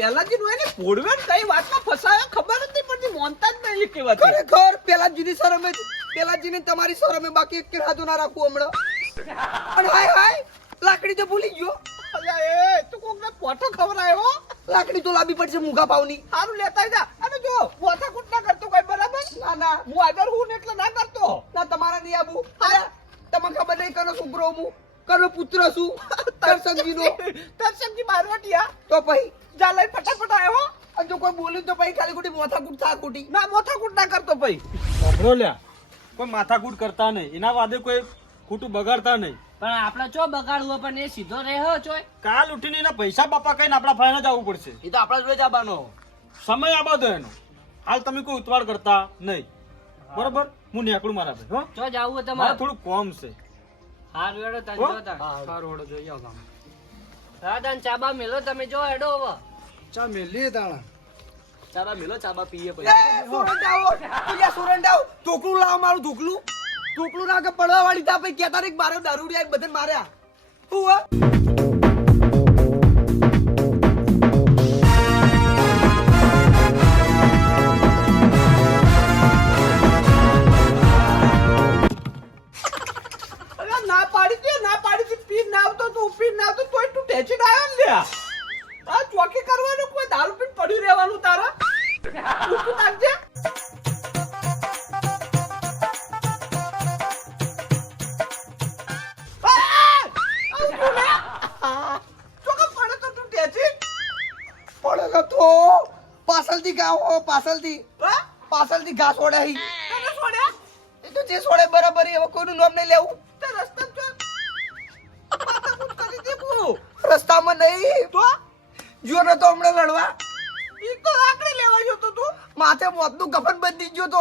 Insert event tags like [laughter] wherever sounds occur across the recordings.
પહેલાથી નું એને ભોળવે કઈ વાતમાં ફસાયો ખબર જ નહીં પડતી મોનતા જ નહીં કે વાત ખરેખર પેલા જીની શરમે પેલા જીની તમારી શરમે બાકી એક હાથું ના રાખું હમણાં. અને હાય હાય લાકડી તો ભૂલી ગયો. અલ્યા એ તું કોકને પોઠો ખવડાયો? લાકડી તો લાવી પડશે મૂંગા ભાવની સારું લેતા જા. અને જો પોઠા કૂટ ના કરતો કોઈ બરાબર? ના ના. હું આદર હું એટલે ના કરતો. ના તમારા નહીં આવું અરે તમને ખબર નહીં કરો છોકરો હું. કનો પુત્ર છું નો દર્શનજી મારવાટિયા તો પછી? જા લઈ ફટાફટ આવ્યો અને જો કોઈ બોલ્યું તો પછી ખાલી ખોટી મોથા કૂટ થા ખોટી ના મોથાકૂટ ના કરતો ભાઈ સાંભળો લ્યા કોઈ માથાકૂટ કરતા નહીં. એના વાદે કોઈ ખોટું બગાડતા નહીં. પણ આપણે ચો બગાડવું પણ એ સીધો રહ્યો છો કાલ ઉઠીને એના પૈસા બાપા કહીને આપણા ફાઈને જવું પડશે. એ તો આપણા જોડે જ આવવાનો. સમય આ બધો એનો. હાલ તમે કોઈ ઉતવાળ કરતા નહીં. બરોબર? હું નેકડું મારા ભાઈ હો. ચો જાવું મારે તમારે? થોડું કોમ છે. હાર તને જો તા સારું હેડો જઈ આવો તમે. ચાબા મેલો? તમે જો હેડો હવે. ચા મેલી તાણા. ચાબા મેલો ચાબા પીએ પછી. સોરંડાઓ તું સોરંડાઓ ઢોકળું લાવ મારું ઢોકલું ઢોકલું ના કે પડવા વાળી તા પછી કેતા નહીં મારે દારૂડિયા બધાને માર્યા. હું હા? ના આવતો તું તોય તું ટેચીને આવ્યો ને લ્યા આ ચોકી કરવાનું કોઈ દારૂ પીન પડ્યું રહેવાનું તારા! તું ને? ચોકે પડે તો તું ટેચી? પડેલો તો ગાઓ હા? પાછળથી ઘાસ ઓડે હી તને છોડ્યા? એ તો જે સોડે બરાબર એવો કોઈનું નામ નહીં લેવું જો નતો હમણાં લડવા. ઈ તો આકડી લેવા જતો તું. માથે મોતનું કફન બંધી ગયો તો.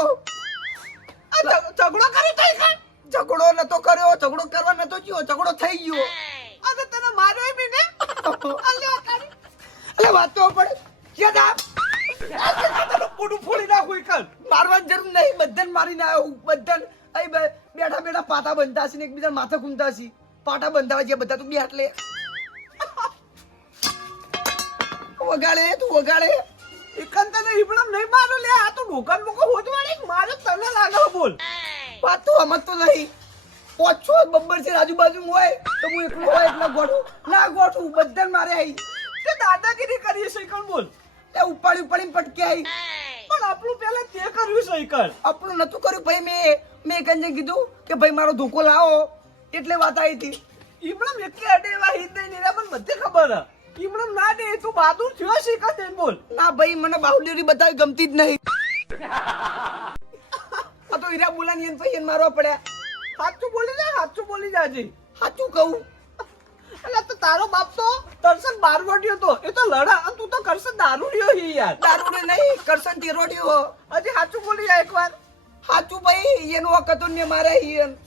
ઝઘડો કરી તઈ ખાય. ઝઘડો નતો કર્યો ઝઘડો કરવા નતો ગયો ઝઘડો થઈ ગયો. અને તને માર્યોય બી ને? એટલે વાત તો પડે. કેદા તારું પૂડું ફોડી નાખું. મારવાની જરૂર નહીં. બધાને મારીને આવ્યો બધાને અહીં બેઠા બેઠા પાટા બંધતા છે ને એકબીજા માથે ઘૂમતા છે પાટા બંધાવા જે બધા તું બે એટલે વગાડે, તું વગાડે. ઈ ને તને નહીં મારો, લે, આ તો ઢોકાન મોકો હોદવાડી મારો તને લાગે, બોલ. વાત તો સમજતો નહીં. ઓછો બબ્બર છે આજુબાજુ હોય, તો હું એકલો હોય, એકલો ગોઠું. ના ગોઠું, બધાને મારે આવી તે દાદાગીરી કરી કાન બોલ. એ ઉપાડી ઉપાડીને પટકે આવી પણ આપણું પેલા તે કર્યું ઈ આપણું નતું કર્યું, ભાઈ, મેં મેં કંજે કીધું કે ભાઈ, મારો ધોકો લાવો. એટલે વાત આવી હતી. ઈબડમ એટલે અડે એવા હિત નહીં પણ બધે ખબર હે. ઈબડમ ના દે તું બહાદુર થયો છે કાન બોલ. ના ભાઈ મને બાહુલેરી બતાવી ગમતી જ નહીં. [laughs] આ તો હીરા બોલાની એન ભાઈ એને મારવા પડ્યા. સાચું બોલી જા સાચું બોલી જાજી સાચું કહું. અલા તો તારો બાપ તો દર્શન બારવટીયો તો. એ તો લડા અને તું તો કરસન દારૂ રહ્યો હી યાર. દારૂ નહીં કરશન તીરોડ્યો હજી સાચું બોલી જા એકવાર. સાચું ભાઈ એનો વખત ને મારે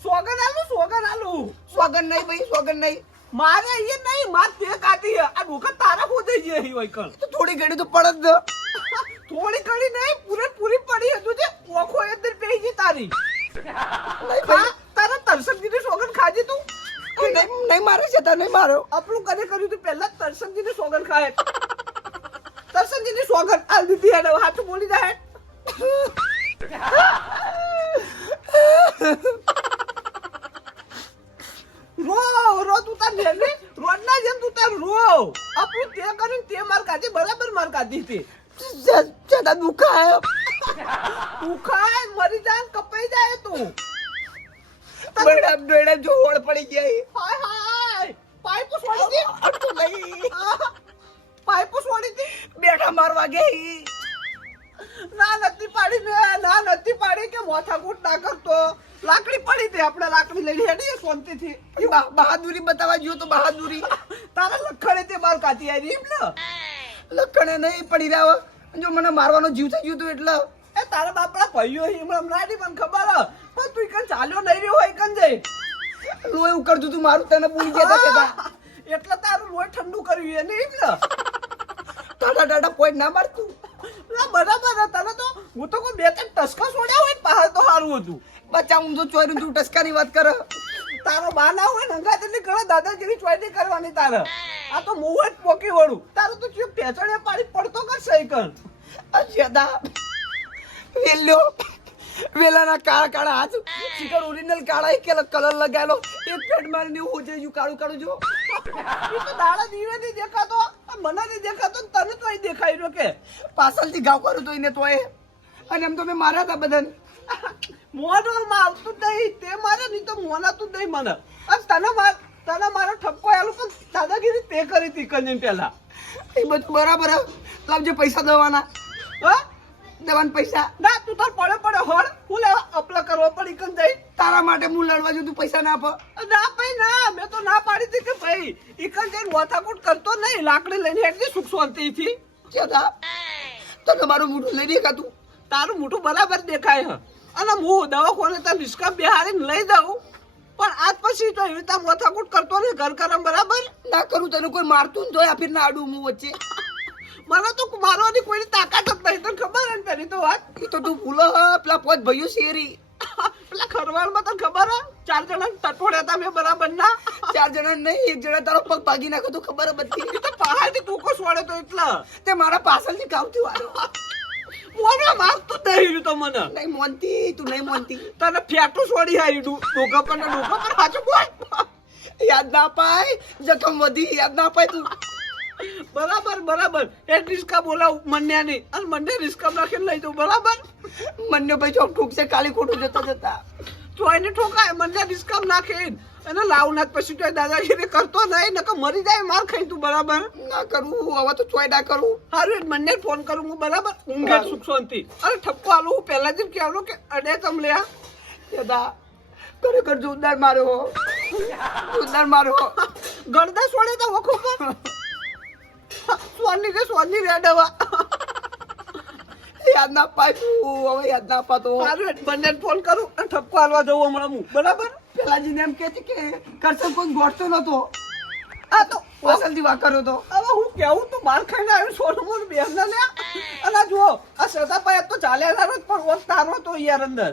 સોગન આલું સોગન આલું. સ્વાગન નહીં ભાઈ સ્વાગન નહીં. મારે અહીંયા નહીં માર તે કાતી હે. આ ડોકા તારા ખોદે છે અહીં વૈકલ તો થોડી ઘડી તો પડત જ. થોડી ઘડી નહીં પૂરે પૂરી પડી હતું જે ઓખો અંદર પેઈ ગઈ તારી. હા તારા તરસકજીની સોગન ખાજી તું? નહીં નહીં મારે છે તને નહીં મારો. આપણું કને કર્યું તું પહેલા જ તરસકજીની સોગન ખાય. તરસકજીની સોગન આ દીધી એને હાથું બોલી જાય [laughs] તું તાર લેને રોડ ના જેમ તું તાર રો અપુ તે કરીને તે માર કાઢી બરાબર માર કાઢી તે જતા દુખાય. તું મરી જાય કપાઈ જાય તું. બડા બેડા જોડ પડી ગયા હાય હાય. પાઇપ છોડી દે. અટકો નહીં. પાઇપ છોડી દે. બેઠા મારવા ગઈ ના નથી પાડી ને નથી પાડી કે મોથાકૂટ ના કરતો. લાકડી દે આપણે લાકડી લઈને હેડીએ શાંતિથી. પણ બહાદુરી બતાવવા ગયો તો બહાદુરી. તારા લખણે તે બાર કાતી આવી એમ ને? લખણે નહીં પડી રહ્યા જો મને મારવાનો જીવ થઈ ગયો તો એટલે. એ તારા બાપડા ભાઈઓ હમણાં નાડી મને ખબર. પણ તું કન ચાલ્યો નહીં રહ્યો હોય કન જઈ. લોહી ઉકળતું તું મારું તને ભૂલી ગયા તા એટલે તારું લોહી ઠંડુ કર્યું એને એમ ને? ટાટા ટાટા પોઈન્ટ ના મારતું. બરાબર. તને તો હું તો કોઈ બે ત્રણ ટસકા છોડ્યા હોય પહાડ તો સારું હતું. બચ્ચા હું તો ચોર્યું તું ટસકાની વાત કર. તારો બા ના હોય ને અંગાત એટલે ઘણા દાદાગીરી ચોરી કરવાની તારે. આ તો મું જ પોકી વળું. તારું તો ચૂપ ટેચણે પાડી પડતો કર સાયકલ? કણ અચ્છા વેલ્યો. વેલાના કાળા કાળા હાથ. ચિકન ઓરિજિનલ કાળા એક કલર લગાવેલો એક પેટ મારીને હું જે યુ કાળું કાળું જો તો દાડા દીવે નહીં દેખાતો. મને નહીં દેખાતો તને તો અહીં દેખાઈ રહ્યો કે. પાછળથી ઘાવ કરું તો એને તોય. અને એમ તો મેં માર્યા હતા બધાને. મોનો જ નહીં તે મારે નહીં તો મોનાતું તું નહીં મને. અને તને માર તને મારો ઠપકો આવેલો પણ દાદાગીરી તે કરી હતી કંજન પહેલા. એ બધું બરાબર તો આપજે પૈસા દવાના. હા? દેવાના પૈસા. ના તું તાર પડે પડે હોળ. હું લેવા અપલા કરવા પડી કન જઈ. તારા માટે હું લડવા જઉં તું પૈસા ના આપ. ના ભાઈ ના. મેં તો ના પાડી હતી કે ભાઈ ઇકન જઈને માથાકૂટ કરતો નહીં લાકડી લઈને હેઠી સુખ શાંતિથી. દા તો તમારું મોઢું લઈ દેખાતું તારું મોઢું બરાબર દેખાય હ. અને હું દવાખાને તો નિષ્કામ બિહારીને લઈ દઉં. પણ આજ પછી તો એવી રીતે માથાકૂટ કરતો નહીં ઘર કરમ બરાબર? ના કરું તને કોઈ મારતું ને જોયા ફીર ના આડું હું વચ્ચે. મને તો મારવાની કોઈની તાકાત જ નહીં તને ખબર હે ને પેલી તો વાત? એ તો તું ભૂલો હ પેલા પોત ભાઈઓ શેરી. પેલા ખરવાળમાં તને ખબર હે? ચાર જણા તટોડ્યા હતા મેં બરાબર ના ચાર જણા નહીં એક જણા તારો પગ ભાગી નાખો તો ખબર બધી તો પહાડથી ટૂંકો સોડે તો એટલા. તે મારા પાછળથી કાવથી વાળો મોનો તો નહીં તો મને? નહીં મોનતી તું નહીં મોનતી. તને ફેટું છોડી આવી ડોકા પર ડોકા પર સાચું બોલ. યાદ ના પાય જખમ વધી યાદ ના પાય તું. બરાબર બરાબર. એ રિસ્કા બોલાવ મન્યા નહીં. અને મને રિસ્કા નાખીને લઈ જાઉં બરાબર? મને ભાઈ ચોક ઠૂકશે કાલી ખોટું જતા જતા. તો એને ઠોકાય મને રિસ્કા નાખીને. એને નાખ પછી તો એ દાદાગીરી કરતો નહીં નકર મરી જાય માર ખાઈ તું બરાબર? ના કરું હવે તો ચોય ના કરું. હારું મને ફોન કરું હું બરાબર? ઊંઘે સુખ શાંતિ. અરે ઠપકો આલું હું પહેલા જ કહેવાનું કે અડે તમ લ્યા દાદા ખરેખર જોરદાર માર્યો હો. જોરદાર માર્યો હો. ગળદા સોડે તો વખો પર [laughs] સોની રે સોની રે ડવા યાદ ના પાય. હવે યાદ ના પાતો. બંને ફોન કરું અને ઠપકો આલવા જવું હમણાં હું. બરાબર? પેલાજીને એમ કે છે કે કરશન કોઈ ગોઠતો નતો. આ તો પાછળથી વાત કર્યો તો. હવે હું કેવું તું ખાઈ ખાઈને આવ્યું સોનું મોનું બેન ને અને જુઓ આ સદાભાઈ તો ચાલ્યા તારો પણ વખત તારો તો યાર અંદર.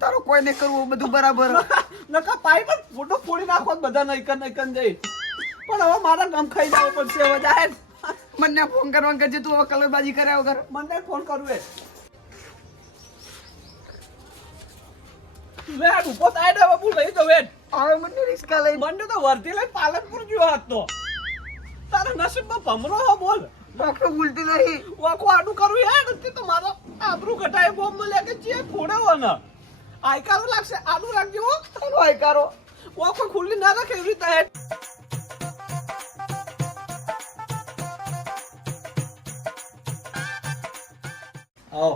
તારો કોઈ ને કરવું બધું બરાબર. [laughs] નકા પાઈ પણ ફોટો ફોડી નાખો બધા નઈકન નઈકન જઈ. પણ હવે મારા ગમ ખાઈ જવો પડશે હવે જાહેર. મને ફોન કરવાનું કરજે તું હવે કલરબાજી કર્યા વગર મને ફોન કરું એ. લે આ ઊભો થાય ને હવે લઈ દઉં એ હવે મને રિસ્કા લઈ મને તો વર્ધી લઈ પાલનપુર ગયો હાથ તો. તારા નસીબમાં ભમરો હો બોલ. ડોક્ટર ઉલટી નહીં. વાકો આડું કરવું યાર નથી તો મારો આબરૂ ઘટાય બોમ મળે કે જે ફોડે ને આયકારો લાગશે આડું રાખજો હો. તારો આયકારો? વાકો ખુલ્લી ના રાખે એવી રીતે. આવો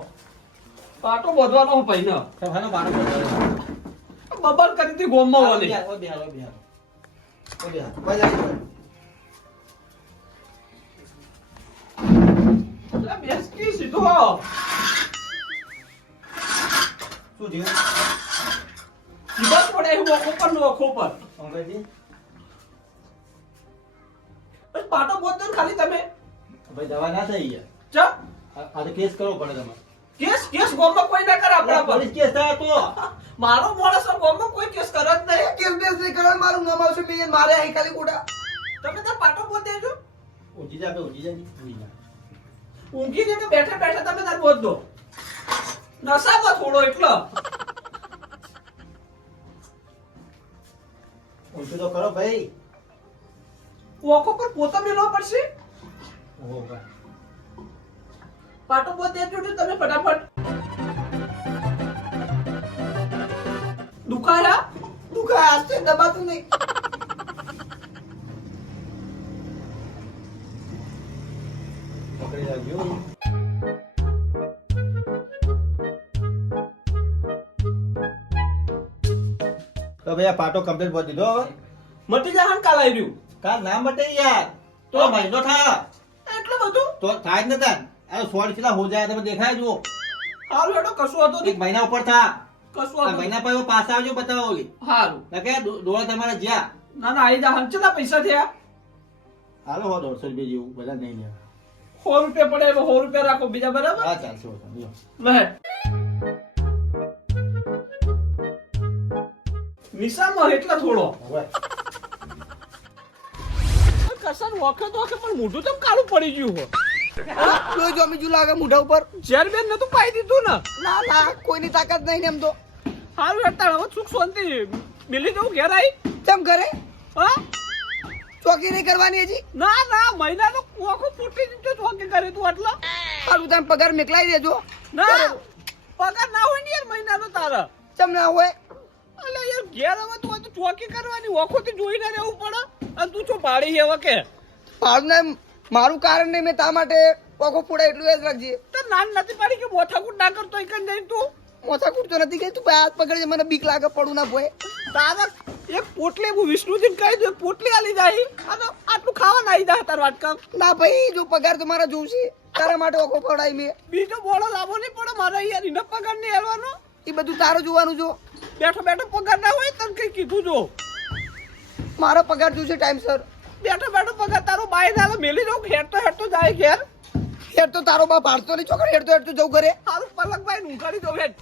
પાટો બોધવાનો હો ભાઈ તમારો બારો. બબલ કરી તી ગોમમાં આવો, વાલી ઓ બિહાર, ઓ બિહાર. ઓ બિહાર. બેસકી સીધો શું થયું? સીધા પડે એવું ઓખો પર નો ઓખો પર? પાટો બોલતો ખાલી તમે ભાઈ દવા ના થઈ ગયા ચા આ આ તો કેસ કરવો પડે તમારે. કેસ કેસ ગોમમાં કોઈ ના કરે આપણા પર. કેસ થાય તો. [laughs] મારો માણસ ગોમમાં કોઈ કેસ કરે જ નહીં. કેસ બેસ નહીં કરે મારું નામ આવશે મેં મારે અહીં ખાલી ગોડા. તમે તો પાટો બોલ દેજો. ઉજી જા બે ઊંચી જા જી. જા. ઊંઘી ને કે બેઠા બેઠા તમે તાર બોલ દો. નશામાં થોડો એટલો. ઊંચું તો કરો ભાઈ. ઓકો પર પોતા મેળવો પડશે? ઓહો, ભાઈ. પાટો બોલ દેજો ને તમે ફટાફટ. દુખાયા? દુખાય આસ્તે દબાતું નહીં. પકડી તો ભાઈ આ પાટો કમ્પ્લીટ ભરી દીધો હવે? મટી જા કાલ આવી રહ્યું. કાલ ના મટે યાર. તો તો? મહિનો થા એટલું બધું? તો થાય જ નતા આ સોળ કેટલા હો જાય તમે દેખાય જુઓ. હારું હેડો કશું હતું એક નહીં મહિના ઉપર થા. કશું આ હતું મહિના પછી પાછા આવજો બતાવો ઓલી હારું નકે ડોળા તમારે જ્યાં. ના ના આઈ જા હંચના પૈસા થયા. હાલો હો દોઢસો રૂપિયા જેવું બધા નહીં લેવા. સો રૂપિયા પડે એમાં સો રૂપિયા રાખો બીજા બરાબર? હા ચાલશે. લે. નિશામાં એટલે થોડો. હવે. કસર વખત વખત પણ મોઢું તો કાળું પડી ગયું હો લોહી જોમી જુ લાગે મુઢા ઉપર. ઝેર બેન નતું પાઈ દીધું ને. ના ના કોઈની તાકાત નહીં એમ તો. હારું હેડતા હવે સુખ શાંતિ મિલી જવું ઘેર આવી કેમ ઘરે? હા? ચોકી નહીં કરવાની હજી? ના ના મહિનાનો કોકો ફૂટી દીધો ચોકી કરે તું આટલા. સારું તમે પગાર મેકલાઈ દેજો. ના પગાર ના હોય ને યાર મહિનાનો તારા. ચમ ના હોય? અલે યાર ઘેર હવે તું તો ચોકી કરવાની વખોથી જોઈને રહેવું પડે. અને તું છો ભાડી હવે કે? મારું નામ મારું કારણ નહીં મેં તા માટે ઓખો ફોડા એટલું યાદ રાખજે. તો નાન નથી પાડી કે મોથાકૂટ ના કરતો એકન જઈને તું? મોથા કૂટતો નથી કે તું ભાઈ હાથ પકડજે મને બીક લાગે પડું ના ભોય. તારા એક પોટલી હું વિષ્ણુજીને કહી દઉં પોટલી આલી જાય અને આટલું ખાવા ના આવી જાય તાર વાટકા. ના ભાઈ જો પગાર તો મારા જોશે. તારા માટે ઓખો પડાય મેં. બીજો બોળો લાવો નહીં પડે મારા યાર એનો પગાર નહીં હેરવાનો. એ બધું તારું જોવાનું જો. બેઠો બેઠો પગાર ના હોય તને કઈ કીધું જો. મારો પગાર જોશે ટાઈમસર બેઠો બેઠો પગાર તારો બાય ના મેલી દઉં હેડતો હેડતો જાય ઘેર. હેડતો તારો બાપ હાડતો નહીં છોકરો હેડતો તો હેડ તો જવું કરે તારું પલકભાઈ ઊંઘાડી દઉં હેડ.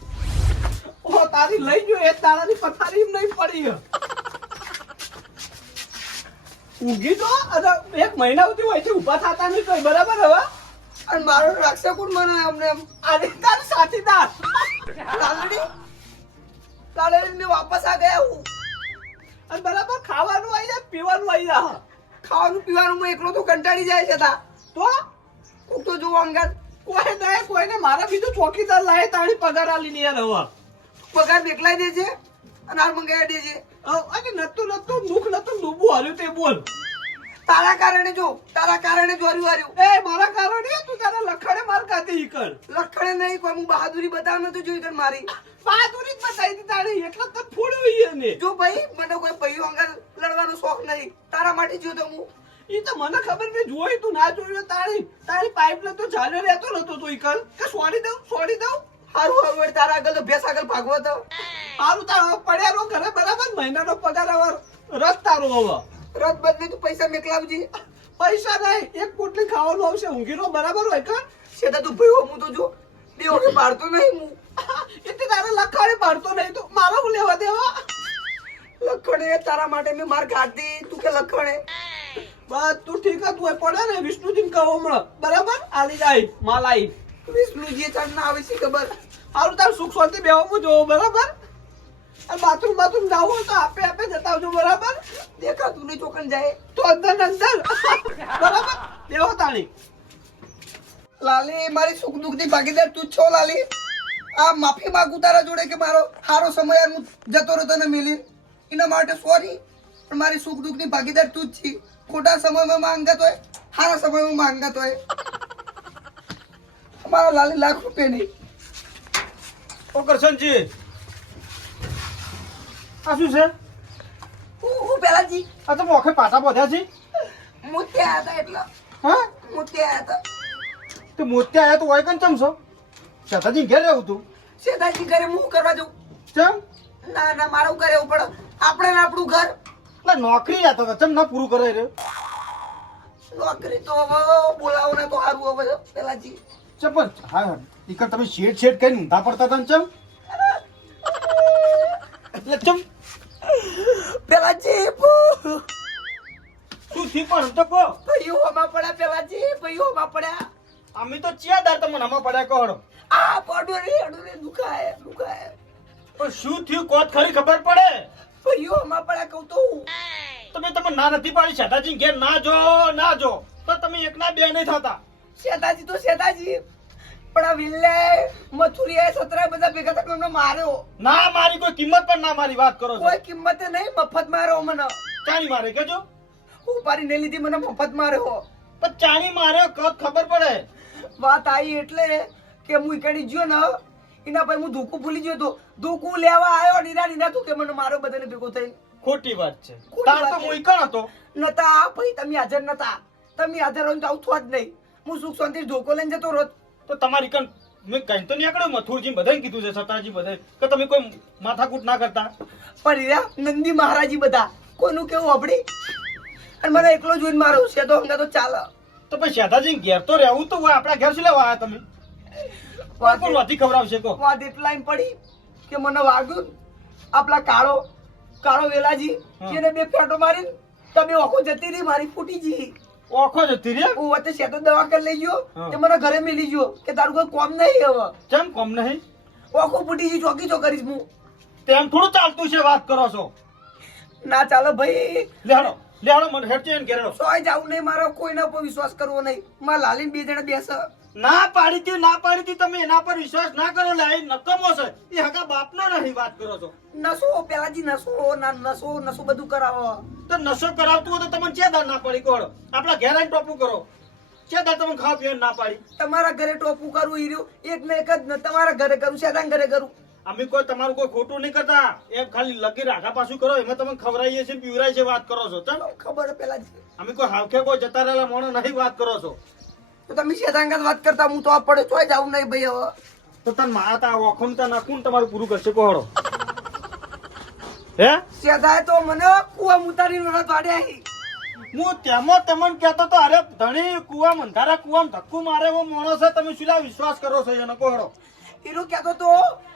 ઓ તારી લઈ ગયો એ તારાની પથારી એમ નહીં પડી. ઊંઘી તો અને એક મહિના સુધી હોય છે ઊભા થતા નહીં કોઈ બરાબર હવે? અને મારો રક્ષક કોણ મને અમને આજે તાર સાથીદાર. લાલડી લાલડી મેં વાપસ આ ગયા હું. અને બરાબર ખાવાનું આવી જાય પીવાનું આવી જાય ખાવાનું પીવાનું હું એકલો તો કંટાળી જાય છે તા. તો? હું તો જોવા અંગાત કોઈ નહીં કોઈને મારા બીજું ચોકીદાર લાય, તારી પગાર આલી નહીં યાર હવે. પગાર બેકલાઈ દેજે અને આ મંગાવી દેજે. અને નતું નતું, દુઃખ નતું ડૂબું હાર્યું તે બોલ. તારા કારણે જો તારા કારણે જોર્યું હાર્યું. એ મારા કારણે તું તારા લખડે માર કાતે ઈકળ લખણે નહીં કોઈ હું બહાદુરી બતાવ નતું જોઈ તને મારી. બહાદુરી જ બતાવી દી તારે એટલે તો ફૂડવી એને. જો ભાઈ મને કોઈ ભાઈઓ અંગલ લડવાનો શોખ નહીં. તારા માટે જો તો હું. ઈ તો મને ખબર મેં જોઈ તું ના જોયું તારી તારી પાઇપ તો ચાલ્યો રહેતો નતો તો ઈકળ કે છોડી દઉં છોડી દઉં? હારું હારું તારા આગળ ભેસ આગળ ભાગવો તો હારું તાર પડ્યા રહો ઘરે બરાબર? મહિનાનો પગાર આવ રસ તારો હવે. રથ બદલે તું પૈસા મેકલાવજી. પૈસા નહીં એક પોટલી ખાવાનું આવશે ઊંઘીનો બરાબર હોય કા? સેતા તું ભયો હું તો જો બે વખત પાડતો નહીં હું. એટલે તારે લખાડે પાડતો નહીં તો. મારો હું લેવા દેવા? લખણે તારા માટે મેં માર કાઢી તું કે લખણે? બસ તું ઠીક હતું હોય પડે ને વિષ્ણુજીને કહો હમણાં. બરાબર? આલી જાય માલ આવી વિષ્ણુજી તને આવે છે ખબર. હારું તાર સુખ શાંતિ બેહવા જોવો બરાબર? બાથરૂમ બાથરૂમ જાવું તો આપે આપે જતા આવજો, બરાબર? દેખાતું નહીં ચોકન જાય. તો અંદર અંદર. બરાબર? દેવો તાળી. લાલી, મારી સુખ દુઃખની ભાગીદાર તું છો, લાલી. આ માફી માંગુ તારા જોડે કે મારો સારો સમય હું જતો રહ્યો તને મિલી એના માટે સોરી પણ મારી સુખ દુઃખની ભાગીદાર તું જ છી. ખોટા સમયમાં માંગત હોય સારા સમયમાં માંગત હોય. મારા લાલી લાખ રૂપિયા નહીં ઓ કરશનજી આ શું છે? હું પેલાજી આ તો મોખે પાટા બોધ્યા છે. મોત્યા હતા એટલે. હા? મોત્યા હતા. તો મોત્યા આયા તો હોય કન ચમશો છો? ઘેર રહેવું તું. સેતાજી ઘરે હું કરવા જઉં? ચમ? ના ના મારું ઘરે એવું પડે. આપણે ને આપણું ઘર. એટલે નોકરી જતો હતો ચમ ના પૂરું કરે રહ્યો? નોકરી તો હવે બોલાવો ને તો સારું હવે પેલાજી ચમ પણ હા હા. ઈકર તમે શેડ શેડ કઈ ઊંધા પડતા હતા ને ચમ? એટલે ચમ પેલાજી શું થી પણ તો કહો. ભાઈઓ હમા પડ્યા પેલાજી ભાઈઓ હમા પડ્યા. અમે તો ચિયાદાર તમને હમા પડ્યા કહો આ પડું રે અડું રે દુખાય દુખાય. પણ શું થયું? કોત ખરી ખબર પડે? ભાઈઓ હમા પડ્યા કહું તો. તમે તમે ના નથી પાડી શેતાજી ઘેર ના જો ના જો. તો તમે એકના બે નહીં થતા. શેતાજી તો શેતાજી. પણ આ વિલ્લે મથુરી સતરા બધા ભેગા થઈને મને માર્યો. ના મારી કોઈ કિંમત પણ ના મારી વાત કરો કોઈ કિંમત નહીં મફત માર્યો મને. ચાણી મારે કેજો ઉપાડી નહીં લીધી મને મફત માર્યો. પણ ચાણી માર્યો કદ ખબર પડે? વાત આવી એટલે કે હું ઈકડી ગયો ને એના પર હું ધોકું ભૂલી ગયો તો. ધોકું લેવા આવ્યો નીરા નીરા તું કે મને મારો બધાને ભેગો થઈ ખોટી વાત છે. તાર તો હું ઈકણ હતો. નતા ભાઈ તમે હાજર નતા. તમે હાજર હોય તો આવું જ નહીં. હું સુખ શાંતિ ધોકો લઈને જતો રોત તો તમારી કણ મેં કઈ તો નીકળ્યો મથુરજી બધાને કીધું છે સતાજી બધાએ કે તમે કોઈ માથાકૂટ ના કરતા. પણ રહ્યા નંદી મહારાજી બધા કોનું કેવું આપડી અને મને એકલો જોઈને મારો છે તો હંગા તો ચાલે. તો પછી શેઠાજી ઘેર તો રહેવું તો હોય આપણા ઘેર શું લેવા આવ્યા તમે? વાત પણ વાતી ખવડાવશે તો વાત એટલા એમ પડી કે મને વાગ્યું આપણા કાળો કાળો વેલાજી. એને બે ફેટો મારી તમે ઓખો જતી રહી મારી ફૂટી જી ઓખો જતી રે હું વચ્ચે શેતો દવા કરી લઈ ગયો. તે મને ઘરે મેલી ગયો. કે તારું કોઈ કોમ નહીં હવે. કેમ કોમ નહીં? ઓખો ફૂટી ગઈ ચોકી ચો કરીશ હું. તેમ થોડું ચાલતું છે વાત કરો છો. ના ચાલો ભાઈ. લેહાડો લેહાડો મને હેડ ચેન ઘેરડો. સોય જાવ નહીં મારો કોઈના પર વિશ્વાસ કરવો નહીં. મારા લાલીન બે જણા બેસ. ના પાડી તી ના પાડી તી તમે એના પર વિશ્વાસ ના કરો લે એ નકમો છે. એ હકા બાપનો નહીં વાત કરો છો. નસો પેલાજી નસો ના નસો નસો બધું કરાવો. તો નશો કરાવતું હોય તો તમને ચે દાર ના પાડી કોણ? આપણા ઘેર આવીને ટોપું કરો. ચે દાર તમે ખાવ પીવાનું ના પાડી. તમારા ઘરે ટોપું કરવું ઈ રહ્યું એક ને એક જ તમારા ઘરે કરું શેતાન ઘરે કરું. અમે કોઈ તમારું કોઈ ખોટું નહીં કરતા. એમ ખાલી લગી રાખા પાછું કરો એમાં તમે ખવડાવીએ છીએ પીવરાય છે વાત કરો છો. ચાલો. ખબર પેલા અમે કોઈ હાવખે કોઈ જતા રહેલા મોણો નહીં વાત કરો છો. તો તમે શેતાન વાત કરતા હું તો આ પડે ચોય જાવું નહીં ભાઈ હવે. તો તને માતા ઓખમતા ના કોણ તમારું પૂરું કરશે કોહડો. હે? શેતાય તો મને કુવા મુતારી નરત વાડ્યા હી. તેમાં તેમન કહેતો તો અરે ધણી કુવા મંધારા કુવામાં ધક્કુ મારે એવો માણસ છે તમે શું વિશ્વાસ કરો છો એનો કોહડો? હીરો કહેતો તો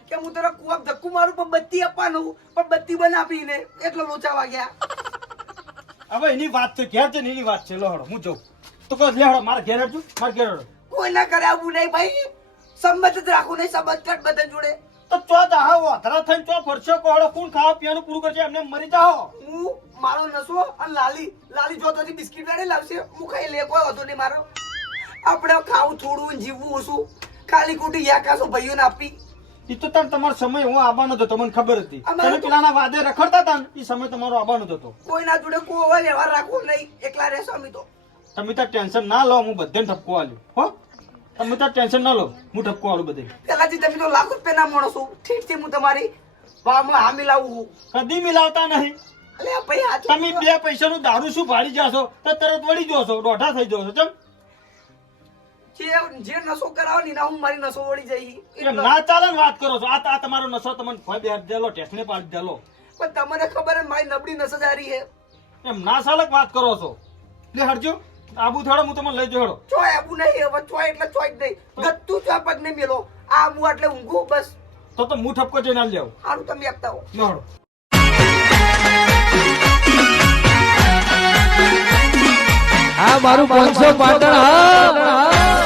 કે હું તારા કુવા ધક્કુ મારું પણ બત્તી આપવાનું પણ બત્તી બનાવીને એટલો લોચા વાગ્યા. હવે એની વાત છે ઘેર છે એની વાત છે લોહડો હું જઉં. તો કહો લેહડો મારા ઘેર હેડજો મારા ઘેર હેડો કોઈ ના કરે આવું નહીં ભાઈ. સંમત જ રાખું નહીં સંમત કટ બધા જોડે. તો ચો દાહો અધરા થઈને ચો ફરશો કોહડો કોણ ખાવા પીવાનું પૂરું કરશે એમને મરી જાઓ. હું મારો નસો અને લાલી લાલી જો તો બિસ્કિટ વેડે લાવશે. હું ખાઈ લે કોઈ હતો નહીં મારો. આપણે ખાવું થોડું જીવવું ઓછું. ખાલી ખોટી યાકાસો ભાઈઓને આપી. એ તો તને તમારો સમય હું આવવાનો હતો તમને ખબર હતી. તમે તો- પેલાના વાદે રખડતા હતા એ સમય તમારો આવવાનો હતો કોઈના જોડે કોઈ વ્યવહાર રાખવો નહીં. એકલા રહેશો અમે તો. તમે તાર ટેન્શન ના લો હું બધાને ઠપકો આલ્યો. હો? તમે તાર ટેન્શન ના લો હું ઠપકો આલું બધે પેલાથી તમે તો લાખો રૂપિયાના માણસો. ઠીક છે હું તમારી વાહમાં મિલાવું છું. કદી મિલાવતા નહીં. તમે બે પૈસાનું દારૂ શું ભાડી જાશો? તો તરત વળી જોશો દોઢા થઈ જશો ચમ. જે જે નસો કરાવો ને હું મારી નસો વળી જઈ. ના ચાલે વાત કરો છો. આ આ તમારો નશો તમને ભય બે દેલો ટેક્સને પાડી દેલો. પણ તમને ખબર હે મારી નબળી નસજારી હે એમ ના ચાલક વાત કરો છો? લે હરજો. આબુ થાડો હું તમને લઈ જોડો. ચોય આબુ નહીં હવે ચોય એટલે ચોય જ નહીં. ગત્તુ ચોય પગ નહીં મેલો. આ હું એટલે ઊંઘું બસ. તો તો હું ઠપકો જઈને આલી જાઉં સારું તમે આપતા હો જોડો આ મારું પાંચસો પાટણ હા